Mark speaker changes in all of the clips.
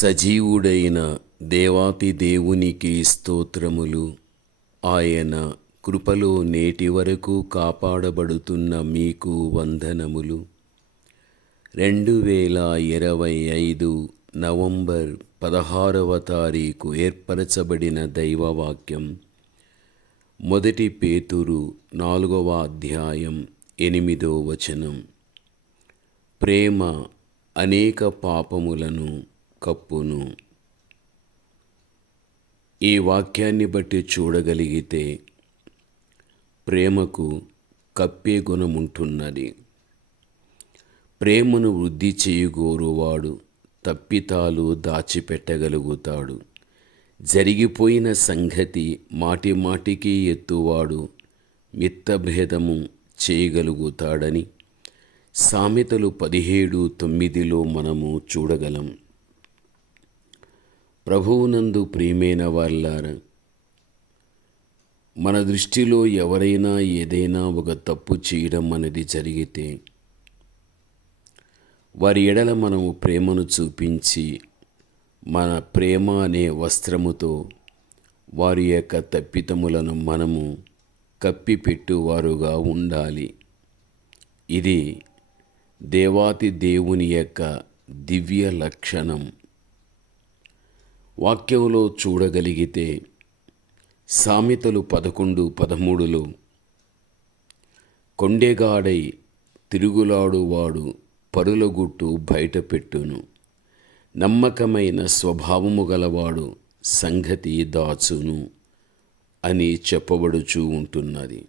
Speaker 1: సజీవుడైన దేవాతి దేవునికి స్తోత్రములు. ఆయన కృపలో నేటి వరకు కాపాడబడుతున్న మీకు వందనములు. రెండు వేల ఇరవై ఐదు నవంబర్ పదహారవ తారీఖు ఏర్పరచబడిన దైవవాక్యం. మొదటి పేతురు నాలుగవ అధ్యాయం ఎనిమిదో వచనం. ప్రేమ అనేక పాపములను కప్పును. ఈ వాక్యాన్ని బట్టి చూడగలిగితే ప్రేమకు కప్పే గుణముంటున్నది. ప్రేమను వృద్ధి చేయగోరువాడు తప్పితాలు దాచిపెట్టగలుగుతాడు. జరిగిపోయిన సంగతి మాటి మాటికి ఎత్తువాడు మిత్తభేదము చేయగలుగుతాడని సామెతలు పదిహేడు తొమ్మిదిలో మనము చూడగలం. ప్రభువునందు ప్రియమైన వాళ్ళారా మన దృష్టిలో ఎవరైనా ఏదైనా ఒక తప్పు చేయడం అనేది జరిగితే వారి ఎడల మనము ప్రేమను చూపించి మన ప్రేమ అనే వస్త్రముతో వారి యొక్క తప్పితములను మనము కప్పిపెట్టువారుగా ఉండాలి. ఇది దేవాతి దేవుని యొక్క దివ్య లక్షణం. వాక్యంలో చూడగలిగితే సామెతలు పదకొండు పదమూడులో కొండెగాడై తిరుగులాడువాడు పరులగుట్టు బయటపెట్టును. నమ్మకమైన స్వభావము గలవాడు సంగతి దాచును అని చెప్పబడుచూ ఉంటున్నది.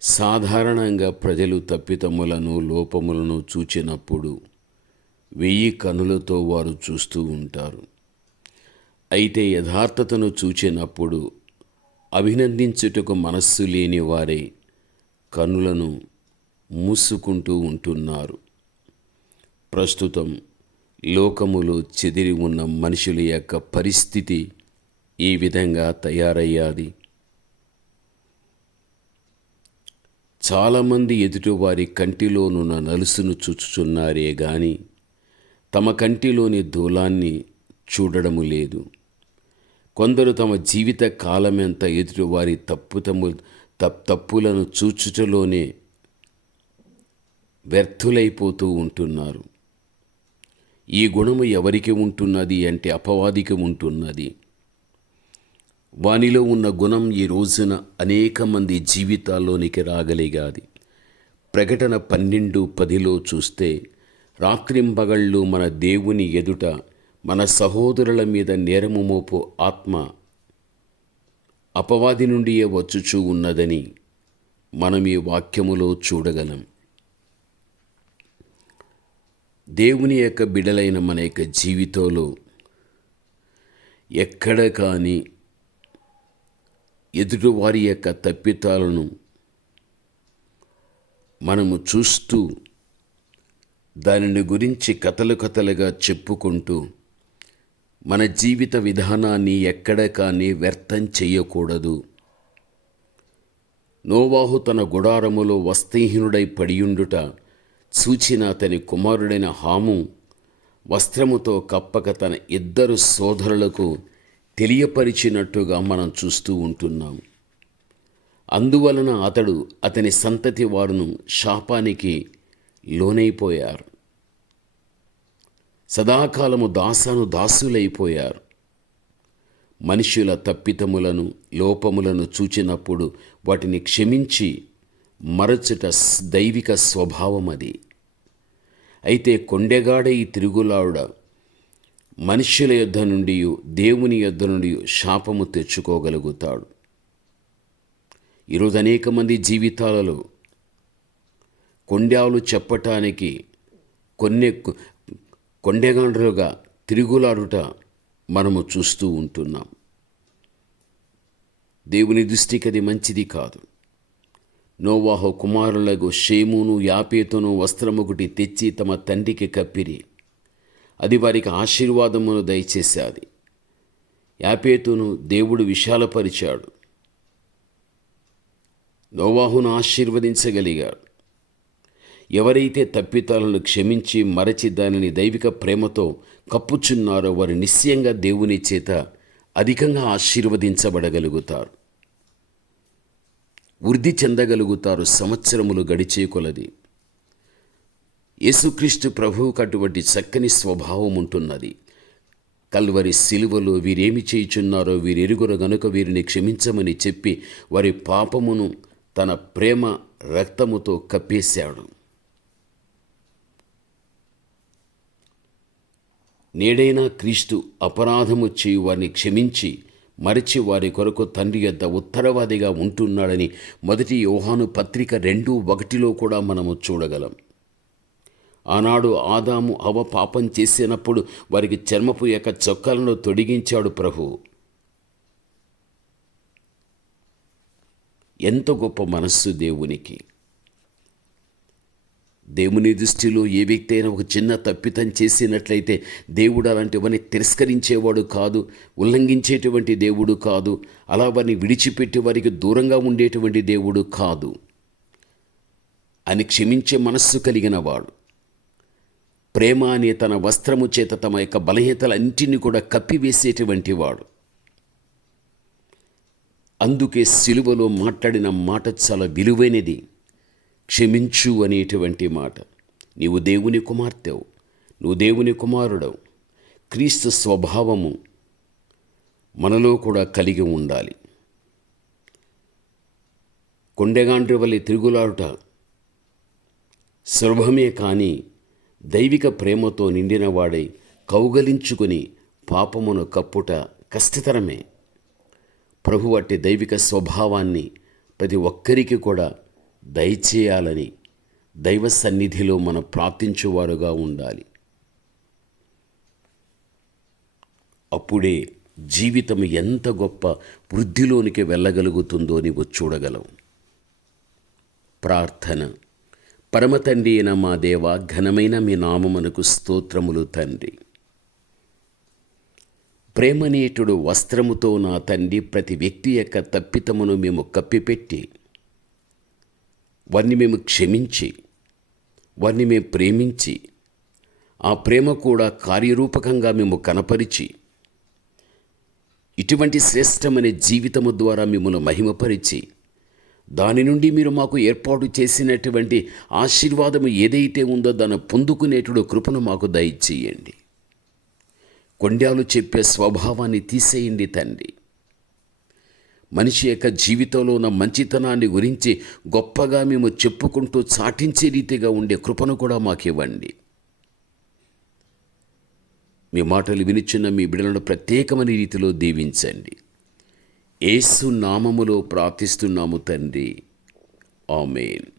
Speaker 1: సాధారణంగా ప్రజలు తప్పితములను లోపములను చూచినప్పుడు వెయ్యి కనులతో వారు చూస్తూ ఉంటారు. అయితే యథార్థతను చూచినప్పుడు అభినందించుటకు మనస్సు లేని వారే కనులను మూసుకుంటూ ఉంటున్నారు. ప్రస్తుతం లోకములో చెదిరి ఉన్న మనుషుల యొక్క పరిస్థితి ఈ విధంగా తయారయ్యాది. చాలామంది ఎదుటివారి కంటిలోనున్న నలుసును చూచుచున్నారే గాని తమ కంటిలోని దూలాన్ని చూడడము లేదు. కొందరు తమ జీవిత కాలమెంత ఎదుటివారి తప్పుతము తప్ తప్పులను చూచుటలోనే వ్యర్థులైపోతూ ఉంటున్నారు. ఈ గుణము ఎవరికి ఉంటున్నది అంటే అపవాదికి ఉంటున్నది. వానిలో ఉన్న గుణం ఈ రోజున అనేక మంది జీవితాల్లోనికి రాగలిగాది. ప్రకటన పన్నెండు పదిలో చూస్తే రాత్రింబగళ్ళు మన దేవుని ఎదుట మన సహోదరుల మీద నేరము మోపు ఆత్మ అపవాది నుండియే వచ్చుచూ ఉన్నదని మనం ఈ వాక్యములో చూడగలం. దేవుని యొక్క బిడలైన మన యొక్క జీవితంలో ఎక్కడ కానీ ఎదుటివారి యొక్క తప్పితాలను మనము చూస్తూ దానిని గురించి కథలు కథలుగా చెప్పుకుంటూ మన జీవిత విధానాన్ని ఎక్కడ కానీ వ్యర్థం చేయకూడదు. నోవాహు తన గుడారములో వస్త్రహీనుడై పడియుండుట సూచిన అతని కుమారుడైన హాము వస్త్రముతో కప్పక తన ఇద్దరు సోదరులకు తెలియపరిచినట్టుగా మనం చూస్తూ ఉంటున్నాం. అందువలన అతడు అతని సంతతి వారును శాపానికి లోనైపోయారు. సదాకాలము దాసను దాసులైపోయారు. మనుషుల తప్పితములను లోపములను చూచినప్పుడు వాటిని క్షమించి మరచుట దైవిక స్వభావం అది అయితే కొండెగాడ ఈ తిరుగులావుడ మనుష్యుల యుద్ధ నుండి దేవుని యుద్ధ నుండి శాపము తెచ్చుకోగలుగుతాడు. ఈరోజు అనేక మంది జీవితాలలో కొండాలు చెప్పటానికి కొన్ని కొండెగాండ్రులుగా తిరుగులాడుట మనము చూస్తూ ఉంటున్నాం. దేవుని దృష్టికి అది మంచిది కాదు. నోవాహో కుమారులకు షేమును యాపేతును వస్త్రముగుటి తెచ్చి తమ తండ్రికి కప్పిరి. అది వారికి ఆశీర్వాదమును దయచేశాది. యాపేతును దేవుడు విశాలపరిచాడు. నోవాహును ఆశీర్వదించగలిగాడు. ఎవరైతే తప్పితాలను క్షమించి మరచి దానిని దైవిక ప్రేమతో కప్పుచున్నారో వారు నిశ్చయంగా దేవుని చేత అధికంగా ఆశీర్వదించబడగలుగుతారు. వృద్ధి చెందగలుగుతారు సంవత్సరములు గడిచే కొలది. యేసుక్రీస్తు ప్రభువుకు అటువంటి చక్కని స్వభావం ఉంటున్నది. కల్వరి సిలువలో వీరేమి చేయుచున్నారో వీరెరుగురు గనుక వీరిని క్షమించమని చెప్పి వారి పాపమును తన ప్రేమ రక్తముతో కప్పేశాడు. నేడైనా క్రీస్తు అపరాధము చేయు వారిని క్షమించి మరచి వారి కొరకు తండ్రి యొద్ద ఉత్తరవాదిగా ఉంటున్నాడని మొదటి యోహాను పత్రిక రెండు ఒకటిలో కూడా మనము చూడగలం. ఆనాడు ఆదాము అవ పాపం చేసినప్పుడు వారికి చర్మపు యొక్క చొక్కాలను తొడిగించాడు ప్రభు. ఎంత గొప్ప మనస్సు దేవునికి. దేవుని దృష్టిలో ఏ వ్యక్తి అయినా ఒక చిన్న తప్పితం చేసినట్లయితే దేవుడు అలాంటివన్నీ తిరస్కరించేవాడు కాదు ఉల్లంఘించేటువంటి దేవుడు కాదు అలా వారిని విడిచిపెట్టి వారికి దూరంగా ఉండేటువంటి దేవుడు కాదు అని క్షమించే మనస్సు కలిగిన వాడు. ప్రేమ అనే తన వస్త్రము చేత తమ యొక్క బలహీనతలన్నింటినీ కూడా కప్పివేసేటువంటి వాడు. అందుకే సిలువలో మాట్లాడిన మాట చాలా విలువైనది. క్షమించు అనేటువంటి మాట. నీవు దేవుని కుమార్తెవు నువ్వు దేవుని కుమారుడవు. క్రీస్తు స్వభావము మనలో కూడా కలిగి ఉండాలి. కొండెగాండ్రి వల్లి తిరుగులాడుట సులభమే కానీ దైవిక ప్రేమతో నిండినవాడై కౌగలించుకుని పాపమును కప్పుట కష్టతరమే. ప్రభు అట్టి దైవిక స్వభావాన్ని ప్రతి ఒక్కరికి కూడా దయచేయాలని దైవ సన్నిధిలో మనం ప్రార్థించువారుగా ఉండాలి. అప్పుడే జీవితం ఎంత గొప్ప వృద్ధిలోనికి వెళ్ళగలుగుతుందో నీవు చూడగలం ప్రార్థన. పరమ తండ్రి అయిన మా దేవ ఘనమైన మీ నామమునకు స్తోత్రములు తండ్రి. ప్రేమనీయుడు వస్త్రముతో నా తండ్రి ప్రతి వ్యక్తి యొక్క తప్పితమును మేము కప్పిపెట్టి వారిని మేము క్షమించి వారిని మేము ప్రేమించి ఆ ప్రేమ కూడా కార్యరూపకంగా మేము కనపరిచి ఇటువంటి శ్రేష్టమైన జీవితము ద్వారా మిమ్మల్ని మహిమపరిచి దాని నుండి మీరు మాకు ఏర్పాటు చేసినటువంటి ఆశీర్వాదము ఏదైతే ఉందో దాన్ని పొందుకునేటుడు కృపను మాకు దయచేయండి. కొండ్యాలు చెప్పే స్వభావాన్ని తీసేయండి తండ్రి. మనిషి యొక్క జీవితంలో ఉన్న మంచితనాన్ని గురించి గొప్పగా మేము చెప్పుకుంటూ చాటించే రీతిగా ఉండే కృపను కూడా మాకు ఇవ్వండి మీ మాటలు వినిచున్న మీ బిడలను ప్రత్యేకమైన రీతిలో దీవించండి. ఏసు నామములో ప్రార్థిస్తున్నాము తండ్రి. ఆమెన్.